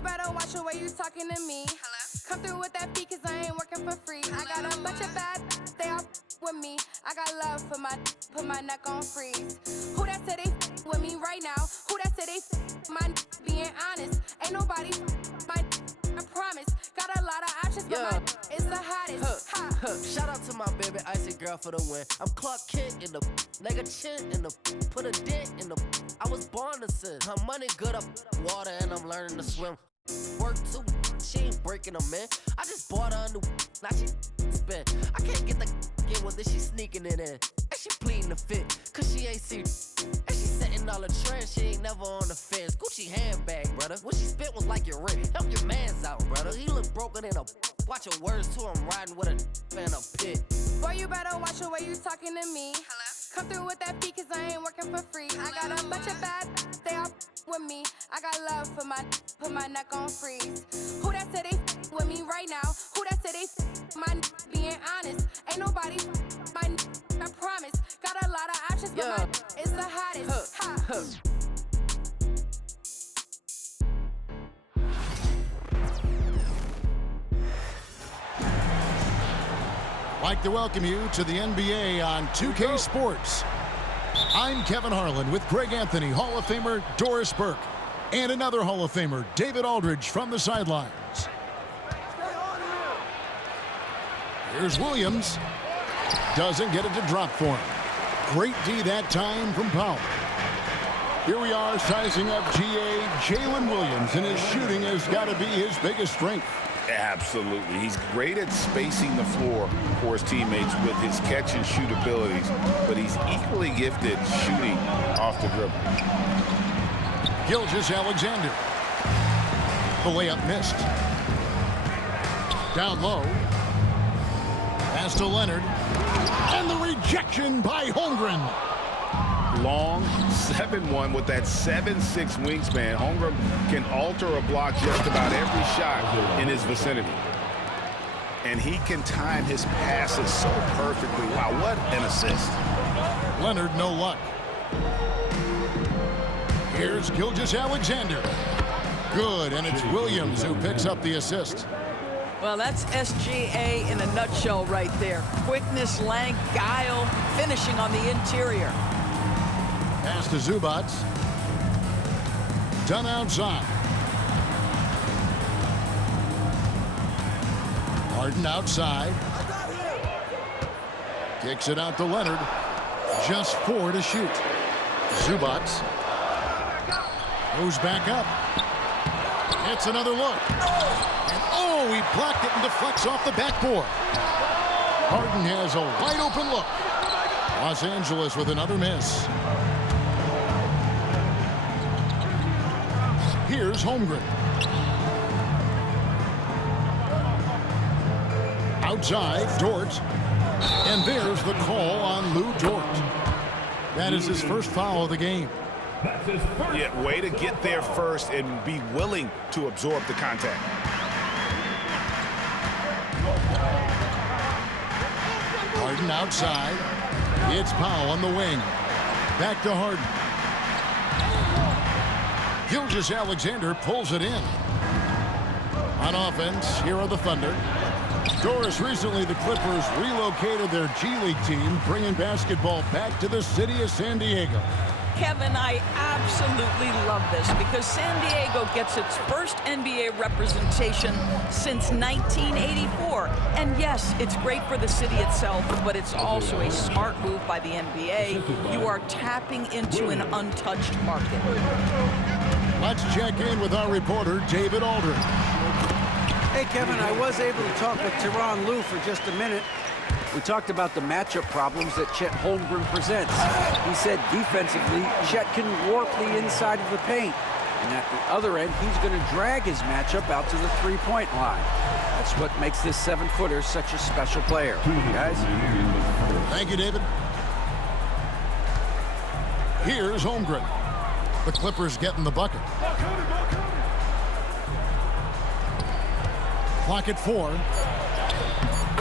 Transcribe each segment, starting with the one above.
you better watch the way you talking to me. Hello? Come through with that fee, cause I ain't working for free. Hello? I got a bunch of bad, they all with me. I got love for put my neck on freeze. Who that said they with me right now? Who that said they my being honest? Ain't nobody my I promise. Got a lot of options, but my is the hottest. Shout out to my baby icy girl for the win. I'm Clark Kent in the nigga chin in the put a dent in the. I was born to sin. Her money good up water and I'm learning to swim. Work too, she ain't breaking them in. I just bought her a new, now she spin. I can't get one, then she sneaking it in. And she pleading the fit, cause she ain't seen. And she setting all the trends, she ain't never on the fence. Gucci handbag, brother. What she spent was like your rent. Help your mans out, brother. He look broken in a. Watch your words too, I'm riding with a in a pit. Boy, you better watch the way you talking to me. Hello? Come through with that fee, cause I ain't working for free. Hello? I got a bunch of bad, they all with me. I got love for put my neck on freeze. Who that said they with me right now? Who that said they my being honest? Ain't nobody my I promise. Got a lot of options, but my is the hottest. Like to welcome you to the NBA on 2K Sports. I'm Kevin Harlan with Greg Anthony, Hall of Famer Doris Burke, and another Hall of Famer, David Aldridge, from the sidelines. Here's Williams. Doesn't get it to drop for him. Great D that time from Powell. Here we are sizing up GA Jalen Williams, and his shooting has got to be his biggest strength. Absolutely. He's great at spacing the floor for his teammates with his catch and shoot abilities, but he's equally gifted shooting off the dribble. Gilgeous-Alexander. The layup missed. Down low. Pass to Leonard. And the rejection by Holmgren. Long 7-1 with that 7'6" wingspan. Holmgren can alter a block just about every shot in his vicinity. And he can time his passes so perfectly. Wow, what an assist. Leonard, no luck. Here's Gilgeous-Alexander. Good, and it's Williams who picks up the assist. Well, that's SGA in a nutshell right there. Quickness, length, guile, finishing on the interior. Pass to Zubac. Done outside. Harden outside. Kicks it out to Leonard. Just 4 to shoot. Zubac goes back up. It's another look. And oh, he blocked it and deflects off the backboard. Harden has a wide open look. Los Angeles with another miss. Here's Holmgren. Outside, Dort. And there's the call on Lou Dort. That is his first foul of the game. Yeah, way to get there first and be willing to absorb the contact. Harden outside. It's Powell on the wing. Back to Harden. Gilgeous-Alexander pulls it in. On offense, here are the Thunder. Doris, recently the Clippers relocated their G League team, bringing basketball back to the city of San Diego. Kevin, I absolutely love this because San Diego gets its first NBA representation since 1984. And yes, it's great for the city itself, but it's also a smart move by the NBA. You are tapping into an untouched market. Let's check in with our reporter, David Aldridge. Hey, Kevin, I was able to talk with Tyronn Lue for just a minute. We talked about the matchup problems that Chet Holmgren presents. He said defensively, Chet can warp the inside of the paint. And at the other end, he's going to drag his matchup out to the three-point line. That's what makes this 7-footer such a special player. Guys? Thank you, David. Here's Holmgren. The Clippers getting the bucket. Clock at 4.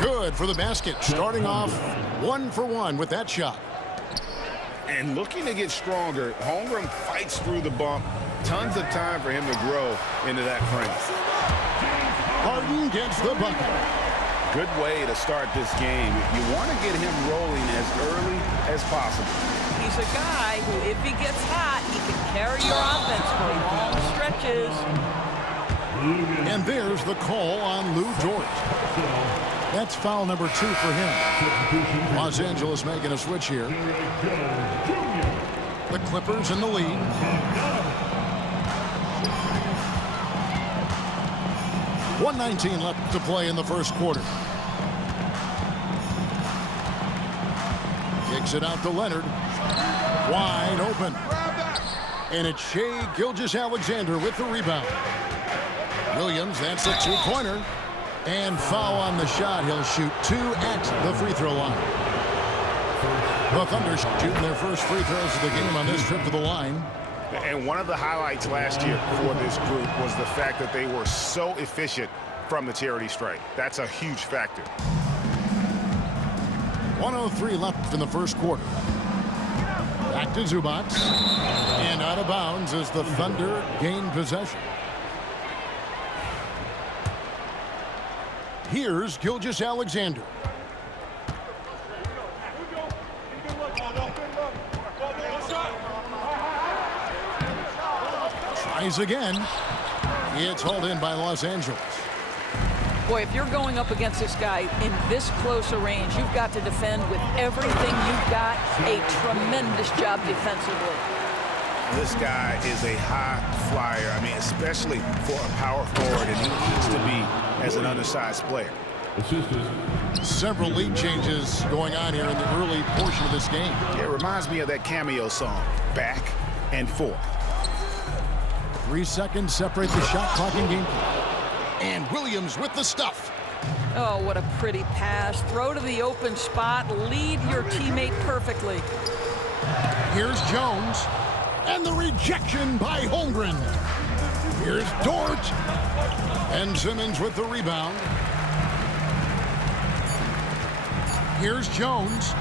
Good for the basket. Starting off 1 for 1 with that shot. And looking to get stronger, Holmgren fights through the bump, Tons of time for him to grow into that frame. Harden gets the bucket. Good way to start this game. You want to get him rolling as early as possible. He's a guy who, if he gets hot, he can carry your offense for long stretches. And there's the call on Lou Dort. That's foul number 2 for him. Los Angeles making a switch here. The Clippers in the lead. .119 left to play in the first quarter. Kicks it out to Leonard. Wide open. And it's Shai Gilgeous-Alexander with the rebound. Williams, that's a 2-pointer. And foul on the shot. He'll shoot 2 at the free throw line. The Thunder shooting their first free throws of the game on this trip to the line. And one of the highlights last year for this group was the fact that they were so efficient from the charity stripe. That's a huge factor. 1:03 left in the first quarter. Back to Zubac. And out of bounds as the Thunder gain possession. Here's Gilgeous-Alexander. Tries again. It's hauled in by Los Angeles. Boy, if you're going up against this guy in this close a range, you've got to defend with everything you've got. A tremendous job defensively. This guy is a high flyer. I mean, especially for a power forward, and he needs to be as an undersized player. Several lead changes going on here in the early portion of this game. It reminds me of that Cameo song, Back and Forth. 3 seconds separate the shot clock and game clock. And Williams with the stuff. Oh, what a pretty pass. Throw to the open spot. Lead your teammate perfectly. Here's Jones. And the rejection by Holmgren. Here's Dort. And Simmons with the rebound. Here's Jones.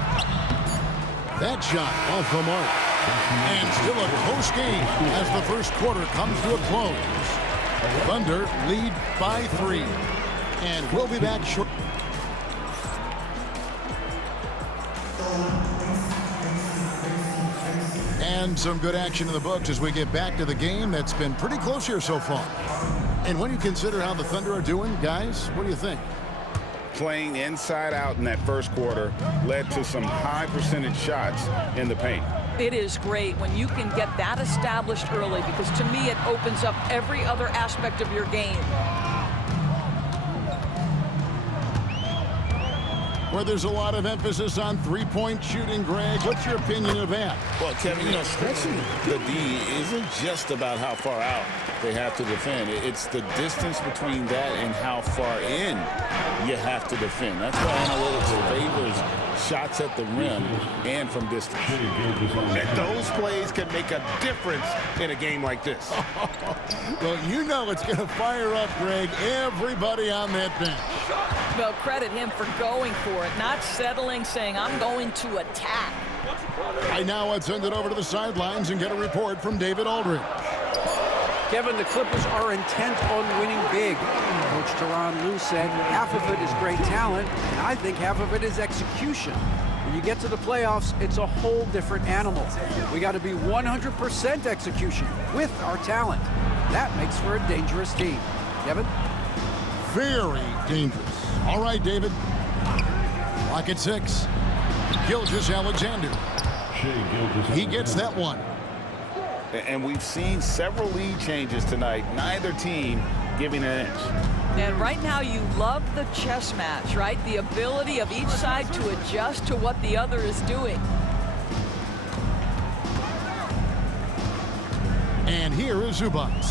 That shot off the mark. And still a close game as the first quarter comes to a close. Thunder lead by 3. And we'll be back short. And some good action in the books as we get back to the game that's been pretty close here so far. And when you consider how the Thunder are doing, guys, what do you think? Playing inside out in that first quarter led to some high percentage shots in the paint. It is great when you can get that established early, because to me it opens up every other aspect of your game. Where there's a lot of emphasis on three-point shooting, Greg. What's your opinion of that? Well, Kevin, you know, stretching the D isn't just about how far out they have to defend. It's the distance between that and how far in you have to defend. That's why analytics favors shots at the rim and from distance. And those plays can make a difference in a game like this. Well, you know it's going to fire up, Greg, everybody on that bench. Well, credit him for going for it, not settling, saying, I'm going to attack. Right now, let's send it over to the sidelines and get a report from David Aldridge. Kevin, the Clippers are intent on winning big. Coach Tyronn Lue said half of it is great talent, and I think half of it is execution. When you get to the playoffs, it's a whole different animal. We got to be 100% execution with our talent. That makes for a dangerous team. Kevin? Very dangerous. All right, David. Clock at 6. Gilgeous-Alexander. He gets that one. And we've seen several lead changes tonight. Neither team giving an inch. And right now you love the chess match, right? The ability of each side to adjust to what the other is doing. And here is Zubac.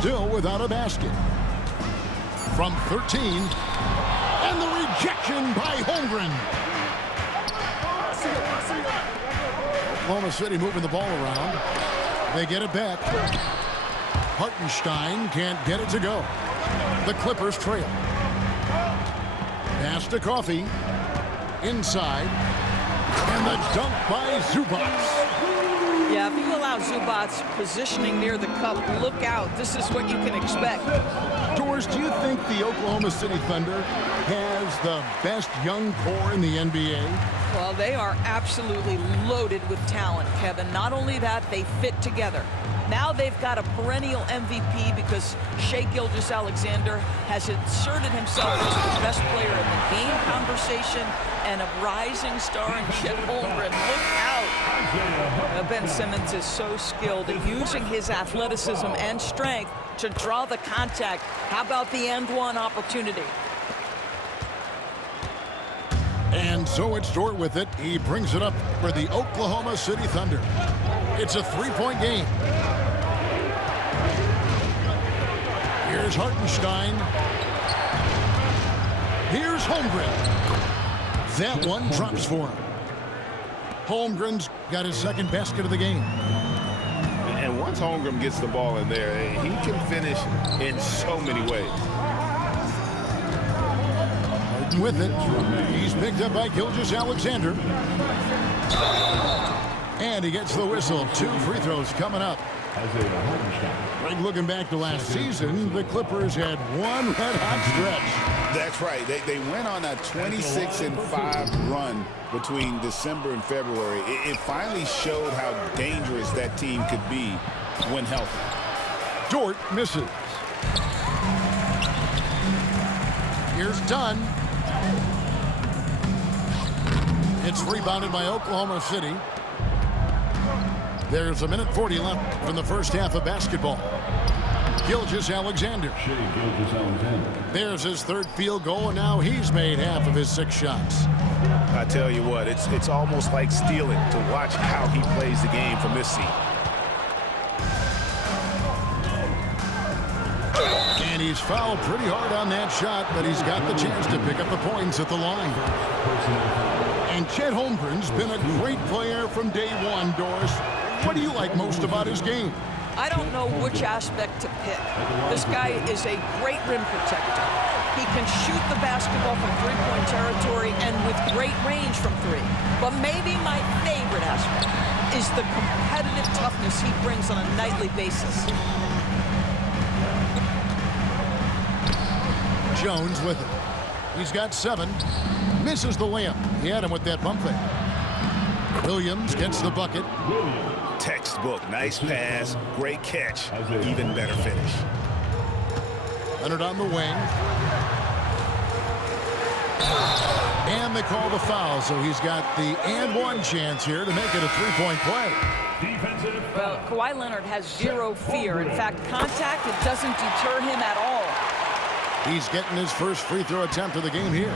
Still without a basket. From 13. And the rejection by Holmgren. Oklahoma City moving the ball around. They get it back. Hartenstein can't get it to go. The Clippers trail. Pass to Coffey. Inside. And the dunk by Zubac. Yeah, if you allow now Zubac positioning near the cup. Look out. This is what you can expect. Doris, do you think the Oklahoma City Thunder has the best young core in the NBA? Well, they are absolutely loaded with talent, Kevin. Not only that, they fit together. Now they've got a perennial MVP because Shai Gilgeous-Alexander has inserted himself as the best player in the game conversation and a rising star in Chet Holmgren. Look out. Ben Simmons is so skilled at using his athleticism and strength to draw the contact. How about the end one opportunity? And so it's Dort with it. He brings it up for the Oklahoma City Thunder. It's a three-point game. Here's Hartenstein. Here's Holmgren. That one drops for him. Holmgren's got his second basket of the game. And once Holmgren gets the ball in there, he can finish in so many ways. With it, he's picked up by Gilgeous-Alexander. And he gets the whistle. 2 free throws coming up. Greg, looking back to last season, the Clippers had one red-hot stretch. That's right. They went on a 26-5 run between December and February. It finally showed how dangerous that team could be when healthy. Dort misses. Here's Dunn. It's rebounded by Oklahoma City. There's 1:40 left from the first half of basketball. Gilgeous-Alexander. There's his third field goal, and now he's made half of his 6 shots. I tell you what, it's almost like stealing to watch how he plays the game from this seat. And he's fouled pretty hard on that shot, but he's got the chance to pick up the points at the line. And Chet Holmgren's been a great player from day one, Doris. What do you like most about his game? I don't know which aspect to pick. This guy is a great rim protector. He can shoot the basketball from three-point territory and with great range from 3. But maybe my favorite aspect is the competitive toughness he brings on a nightly basis. Jones with it. He's got 7. Misses the layup. He had him with that bump fake. Williams gets the bucket. Textbook. Nice pass. Great catch. Even better finish. Leonard on the wing. And they call the foul, so he's got the and one chance here to make it a 3-point play. Well, Kawhi Leonard has 0 fear. In fact, contact, it doesn't deter him at all. He's getting his first free throw attempt of the game here.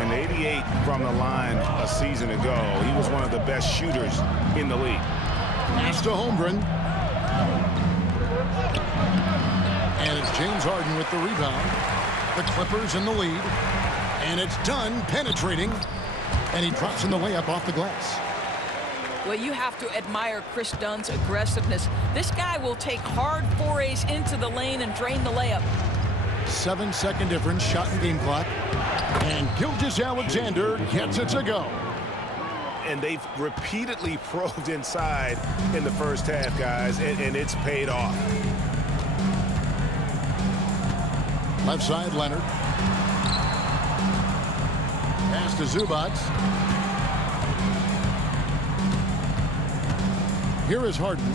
And 88 from the line a season ago. He was one of the best shooters in the league. Pass to Holmgren. And it's James Harden with the rebound. The Clippers in the lead. And it's Dunn penetrating. And he drops in the layup off the glass. Well, you have to admire Chris Dunn's aggressiveness. This guy will take hard forays into the lane and drain the layup. 7-second difference, shot and game clock. And Gilgeous-Alexander gets it to go. And they've repeatedly probed inside in the first half, guys, and it's paid off. Left side, Leonard. Pass to Zubac. Here is Harden.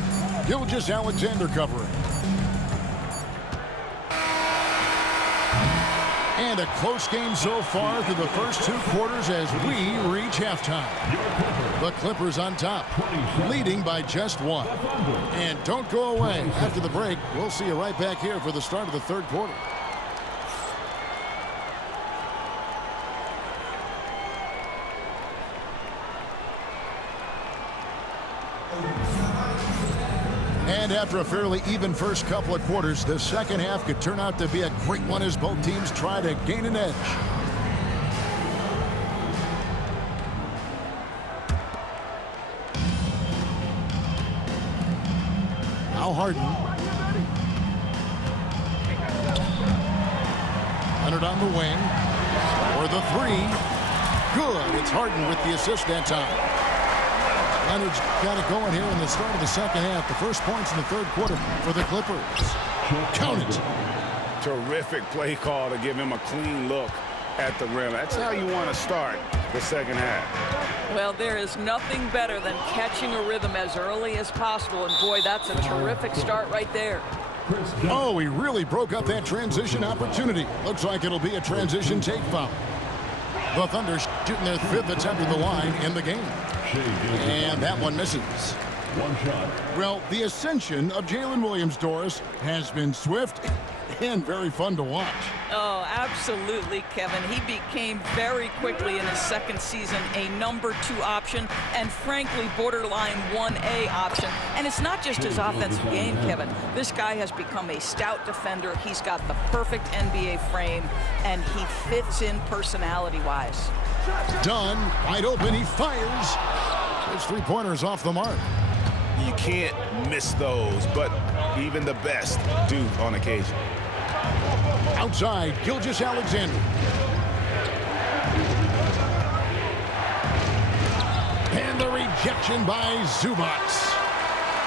Gilgeous-Alexander covering. And a close game so far through the first 2 quarters as we reach halftime. The Clippers on top, leading by just 1. And don't go away. After the break, we'll see you right back here for the start of the 3rd quarter. And after a fairly even first couple of quarters, the second half could turn out to be a great one as both teams try to gain an edge. Now Harden. Leonard on the wing. For the 3. Good. It's Harden with the assist that time. Leonard's got it going here in the start of the second half. The first points in the third quarter for the Clippers. Count it. Terrific play call to give him a clean look at the rim. That's how you want to start the second half. Well, there is nothing better than catching a rhythm as early as possible. And boy, that's a terrific start right there. Oh, he really broke up that transition opportunity. Looks like it'll be a transition take foul. The Thunder shooting their 5th attempt at the line in the game. And that one misses. One shot. Well, the ascension of Jalen Williams, Doris, has been swift and very fun to watch. Oh, absolutely, Kevin. He became very quickly in his second season a number 2 option and, frankly, borderline 1A option. And it's not just his offensive game, Kevin. This guy has become a stout defender. He's got the perfect NBA frame, and he fits in personality-wise. Dunn, wide open, he fires. His 3-pointers off the mark. You can't miss those, but even the best do on occasion. Outside, Gilgeous-Alexander. And the rejection by Zubac.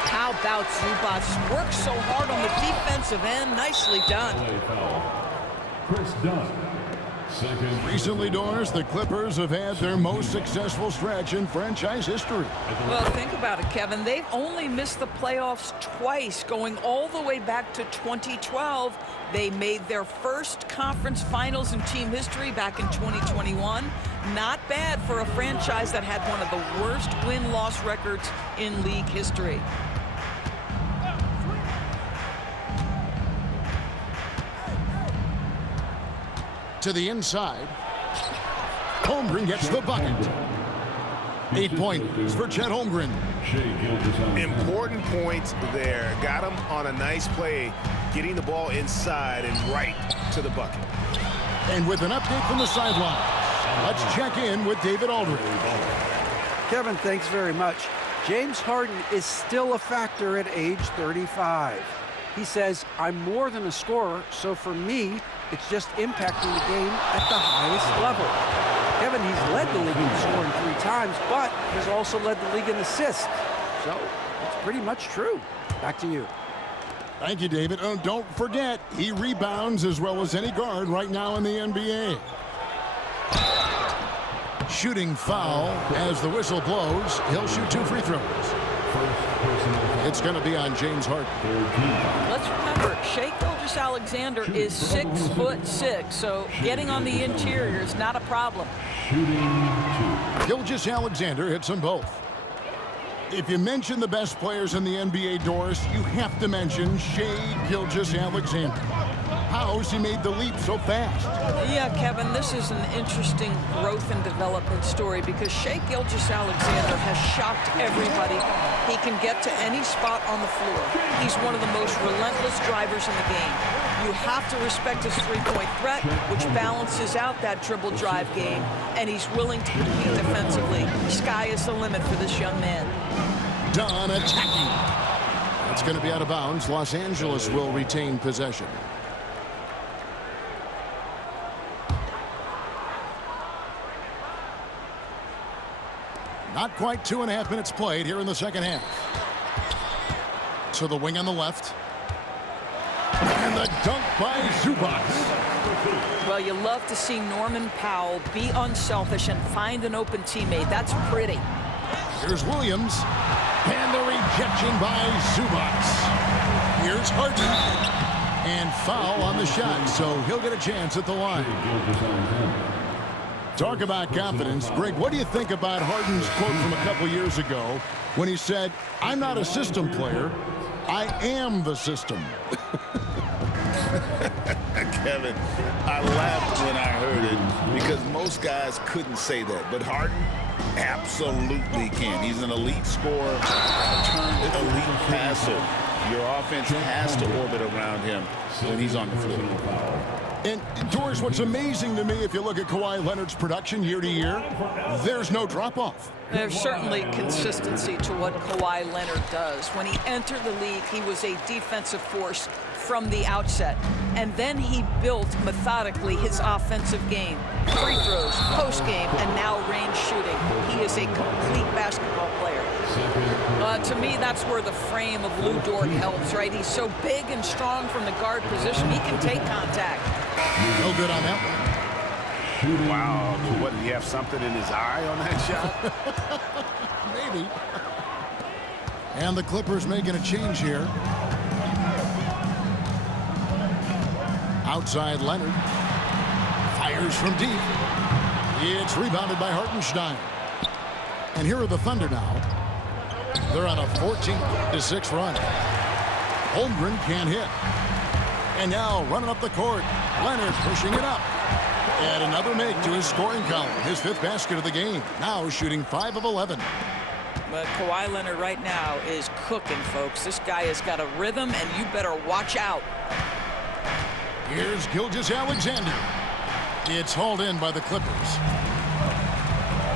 How about Zubac? Works so hard on the defensive end. Nicely done. Play foul. Chris Dunn. Second. Recently, Doris, the Clippers have had their most successful stretch in franchise history. Well, think about it, Kevin. They've only missed the playoffs twice, going all the way back to 2012. They made their first conference finals in team history back in 2021. Not bad for a franchise that had one of the worst win-loss records in league history. To the inside. Holmgren gets the bucket. 8 points for Chet Holmgren. Important points there. Got him on a nice play, getting the ball inside and right to the bucket. And with an update from the sideline, let's check in with David Aldridge. Kevin, thanks very much. James Harden is still a factor at age 35. He says, I'm more than a scorer, so for me, it's just impacting the game at the highest level. Kevin, he's led the league in scoring 3 times, but has also led the league in assists. So it's pretty much true. Back to you. Thank you, David. Oh, don't forget, he rebounds as well as any guard right now in the NBA. Shooting foul as the whistle blows. He'll shoot 2 free throws. It's going to be on James Harden. Let's remember, Shai Gilgeous-Alexander is 6'6", so getting on the interior is not a problem. Gilgeous-Alexander hits them both. If you mention the best players in the NBA, Doris, you have to mention Shai Gilgeous-Alexander. How's he made the leap so fast? Yeah, Kevin, this is an interesting growth and development story because Shai Gilgeous-Alexander has shocked everybody. He can get to any spot on the floor. He's one of the most relentless drivers in the game. You have to respect his 3-point threat, which balances out that dribble drive game, and he's willing to compete defensively. Sky is the limit for this young man. Dunn attacking. That's going to be out of bounds. Los Angeles will retain possession. Not quite 2.5 minutes played here in the second half. To the wing on the left. And the dunk by Zubac. Well, you love to see Norman Powell be unselfish and find an open teammate. That's pretty. Here's Williams. And the rejection by Zubac. Here's Harden. And foul on the shot, so he'll get a chance at the line. Talk about confidence. Greg, what do you think about Harden's quote from a couple years ago when he said, I'm not a system player, I am the system? Kevin, I laughed when I heard it because most guys couldn't say that, but Harden absolutely can. He's an elite scorer, turned elite passer. Your offense has to orbit around him when he's on the floor. And, Doris, what's amazing to me, if you look at Kawhi Leonard's production year to year, there's no drop-off. There's certainly consistency to what Kawhi Leonard does. When he entered the league, he was a defensive force from the outset. And then he built methodically his offensive game. Free throws, post game, and now range shooting. He is a complete basketball player. To me, that's where the frame of Lou Dort helps, right? He's so big and strong from the guard position. He can take contact. No good on that one. Wow. What, did he have something in his eye on that shot? Maybe. And the Clippers making a change here. Outside Leonard. Fires from deep. It's rebounded by Hartenstein. And here are the Thunder now. They're on a 14-6 run. Holmgren can't hit. And now running up the court. Leonard pushing it up. And another make to his scoring column. His 5th basket of the game. Now shooting 5 of 11. But Kawhi Leonard right now is cooking, folks. This guy has got a rhythm, and you better watch out. Here's Gilgeous-Alexander. It's hauled in by the Clippers.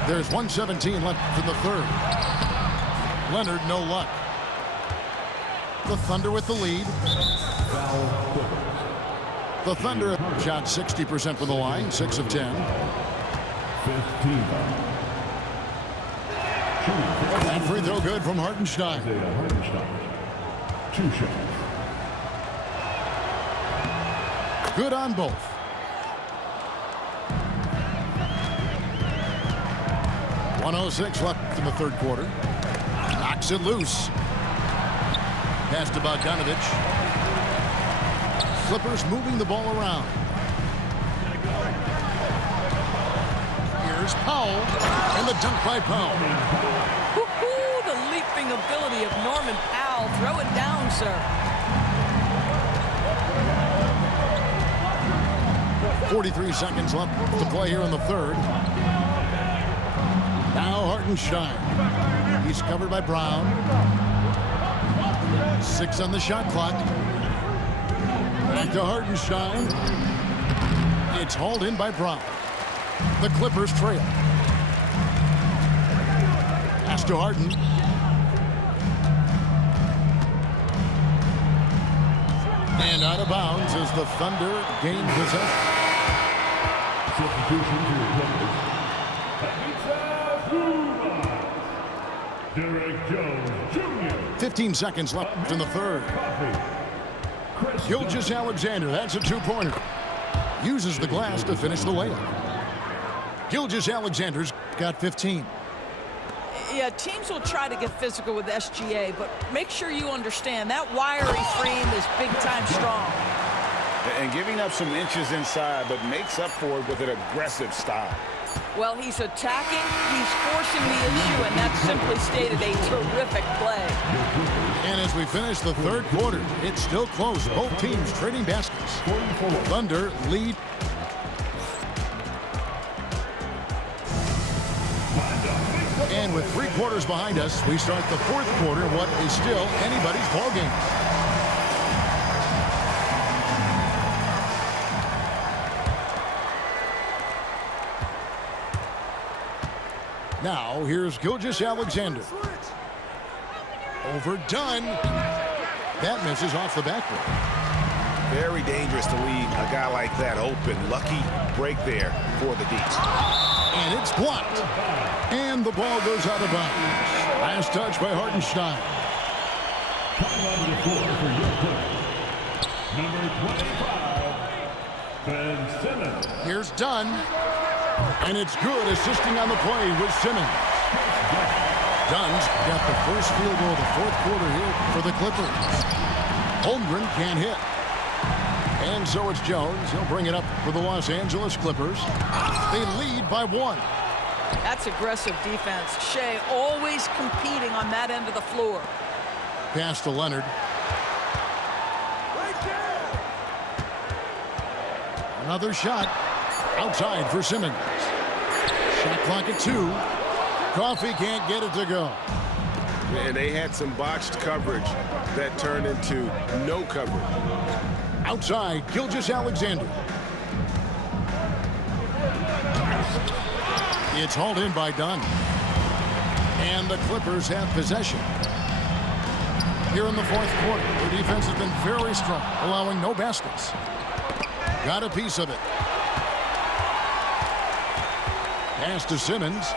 There's 1:17 left in the 3rd. Leonard, no luck. The Thunder with the lead. The Thunder shot 60% from the line, 6 of 10. 15. That free throw good from Hartenstein. 2 shots. Good on both. .106 left in the 3rd quarter. Knocks it loose. Pass to Bogdanovic. Clippers moving the ball around. Here's Powell. And the dunk by Powell. Woo-hoo, the leaping ability of Norman Powell. Throw it down, sir. 43 seconds left to play here in the 3rd. Now Hartenstein. He's covered by Brown. 6 on the shot clock. Back to Hartenstein. It's hauled in by Brown. The Clippers trail. Pass to Harden. And out of bounds as the Thunder gain possession. Substitution to the Derek Jones Jr. 15 seconds left in the 3rd. Gilgeous-Alexander, that's a 2-pointer. Uses the glass to finish the layup. Gilgeous-Alexander's got 15. Yeah, teams will try to get physical with SGA, but make sure you understand that wiry frame is big-time strong. And giving up some inches inside, but makes up for it with an aggressive style. Well, he's attacking, he's forcing the issue, and that's simply stated a terrific play. And as we finish the 3rd quarter, it's still close. Both teams trading baskets. Thunder lead. And with 3 quarters behind us, we start the 4th quarter, what is still anybody's ballgame. Now, here's Gilgeous-Alexander. Overdone. That misses off the backboard. Very dangerous to leave a guy like that open. Lucky break there for the Deep. And it's blocked. And the ball goes out of bounds. Last touch by Hartenstein. Coming onto the floor for your number 25, Ben Simmons. Here's Dunn. And it's good, assisting on the play with Simmons. Dunn's got the first field goal of the 4th quarter here for the Clippers. Holmgren can't hit. And so it's Jones. He'll bring it up for the Los Angeles Clippers. They lead by 1. That's aggressive defense. Shea always competing on that end of the floor. Pass to Leonard. Another shot. Outside for Simmons. Shot clock at 2. Coffey can't get it to go. And they had some botched coverage that turned into no coverage. Outside, Gilgeous-Alexander. It's hauled in by Dunn. And the Clippers have possession. Here in the 4th quarter, their defense has been very strong, allowing no baskets. Got a piece of it. Pass to Simmons.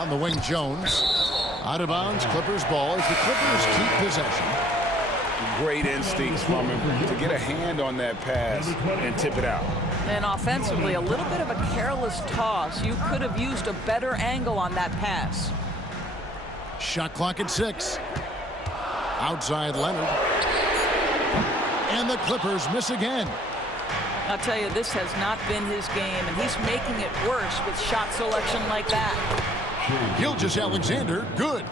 On the wing, Jones. Out of bounds, Clippers ball as the Clippers keep possession. Great instincts from him to get a hand on that pass and tip it out. And offensively, a little bit of a careless toss. You could have used a better angle on that pass. Shot clock at 6. Outside Leonard. And the Clippers miss again. I'll tell you, this has not been his game, and he's making it worse with shot selection like that. Gilgeous-Alexander, good.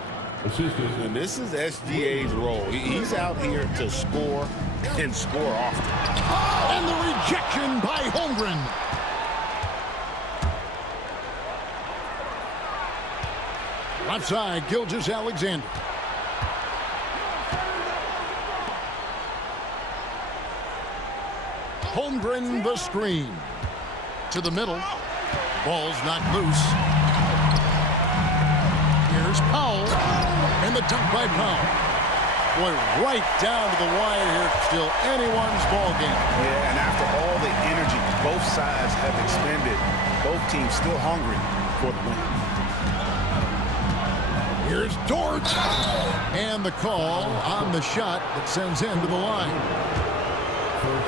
And this is SGA's role. He's out here to score and score often. And the rejection by Holmgren. Left side, Gilgeous-Alexander. Holmgren the screen. To the middle. Ball's not loose. Here's Powell. And the dunk by Powell. Boy, right down to the wire here. Still anyone's ball game. Yeah, and after all the energy both sides have expended, both teams still hungry for the win. Here's Dort. And the call on the shot that sends him to the line.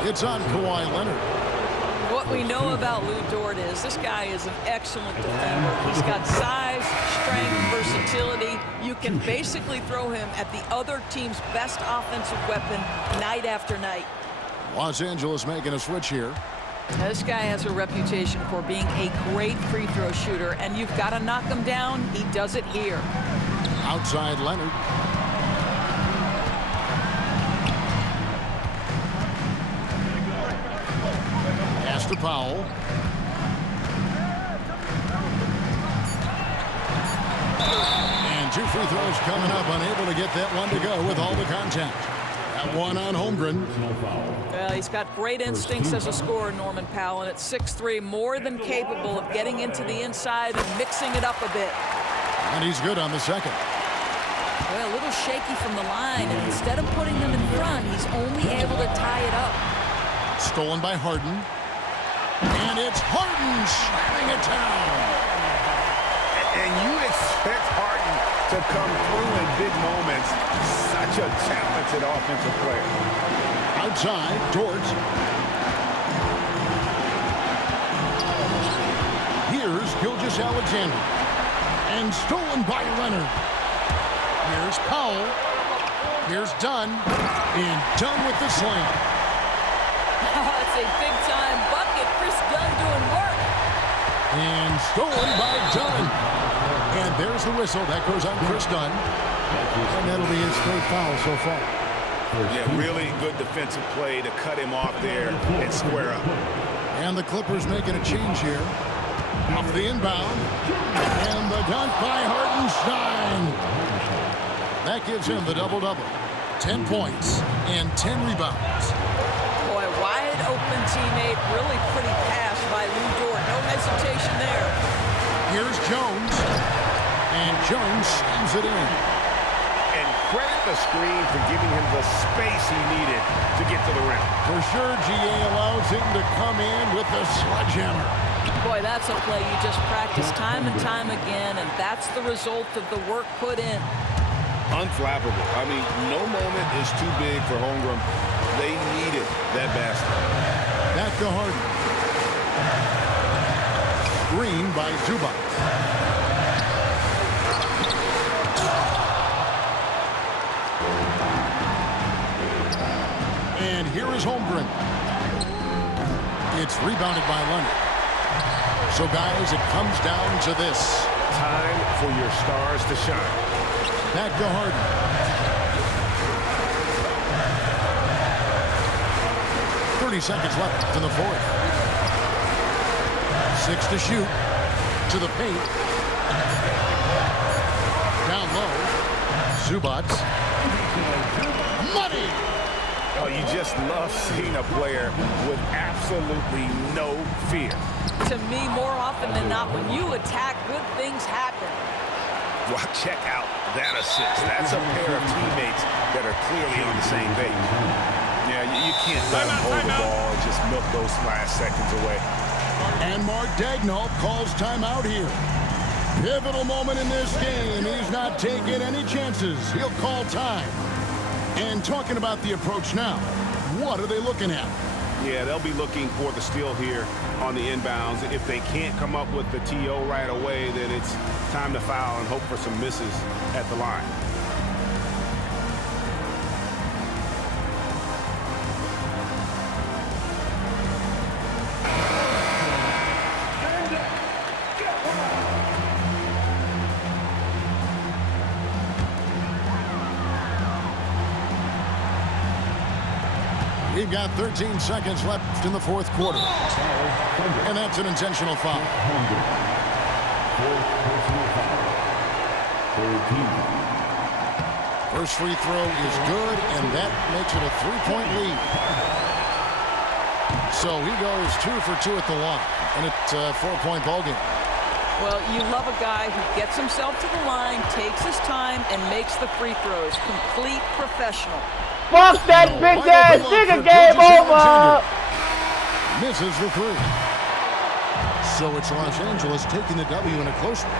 It's on Kawhi Leonard. What we know about Lou Dort is this guy is an excellent defender. He's got size, strength, versatility. You can basically throw him at the other team's best offensive weapon night after night. Los Angeles making a switch here. Now, this guy has a reputation for being a great free throw shooter, and you've got to knock him down. He does it here. Outside Leonard. Pass to Powell. And 2 free throws coming up. Unable to get that one to go with all the contact. That one on Holmgren. Well, he's got great instincts as a scorer, Norman Powell, and at 6'3", more than capable of getting into the inside and mixing it up a bit. And he's good on the second. Well, a little shaky from the line, and instead of putting them in front, he's only able to tie it up. Stolen by Harden. And it's Harden slamming it down. And you expect Harden to come through in big moments. Such a talented offensive player. Outside, Dort. Here's Gilgeous-Alexander. And stolen by Leonard. Here's Powell. Here's Dunn. And Dunn with the slam. It's a big-time bucket. Chris Dunn doing work. And stolen by Dunn. And there's the whistle. That goes on Chris Dunn. And that'll be his 3rd foul so far. Yeah, really good defensive play to cut him off there and square up. And the Clippers making a change here. Off the inbound. And the dunk by Hartenstein. That gives him the double-double. 10 points and 10 rebounds. Boy, wide open teammate. Really pretty pass by Lou Dort. No hesitation there. Here's Jones. And Jones slams it in. And credit the screen for giving him the space he needed to get to the rim. For sure, GA allows him to come in with the sledgehammer. Boy, that's a play you just practice time and time again, and that's the result of the work put in. Unflappable. I mean, no moment is too big for Holmgren. They needed that basket. Back to Harden. Green by Zubac. And here is Holmgren. It's rebounded by Leonard. So, guys, it comes down to this. Time for your stars to shine. Back to Harden. Seconds left in the 4th. 6 to shoot. To the paint. Down low. Zubac. Money! Oh, you just love seeing a player with absolutely no fear. To me, more often than not, when you attack, good things happen. Well, check out that assist. That's a pair of teammates that are clearly on the same page. Yeah, you can't let him hold the ball and just milk those last seconds away. And Mark Daigneault calls timeout here. Pivotal moment in this game. He's not taking any chances. He'll call time. And talking about the approach now, what are they looking at? Yeah, they'll be looking for the steal here on the inbounds. If they can't come up with the TO right away, then it's time to foul and hope for some misses at the line. We've got 13 seconds left in the fourth quarter. And that's an intentional foul. First free throw is good, and that makes it a 3-point lead. So he goes 2 for 2 at the line, and it's a 4-point ballgame. Well, you love a guy who gets himself to the line, takes his time, and makes the free throws. Complete professional. Fuck that bitch ass nigga, game over! Misses the 3. So it's Los Angeles taking the W in a close one.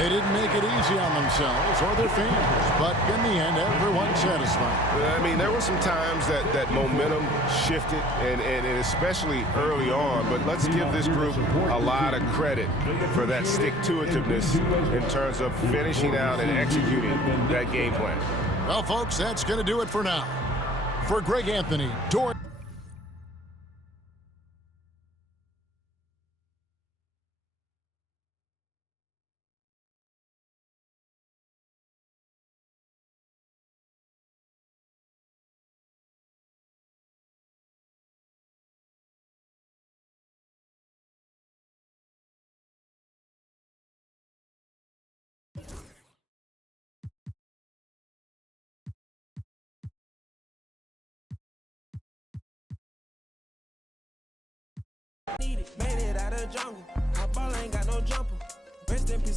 They didn't make it easy on themselves or their fans, but in the end, everyone's satisfied. I mean, there were some times that momentum shifted, and especially early on, but let's give this group a lot of credit for that stick-to-itiveness in terms of finishing out and executing that game plan. Well, folks, that's going to do it for now. For Greg Anthony, Dort. Made it out of jungle. My ball ain't got no jumper. Rest in peace.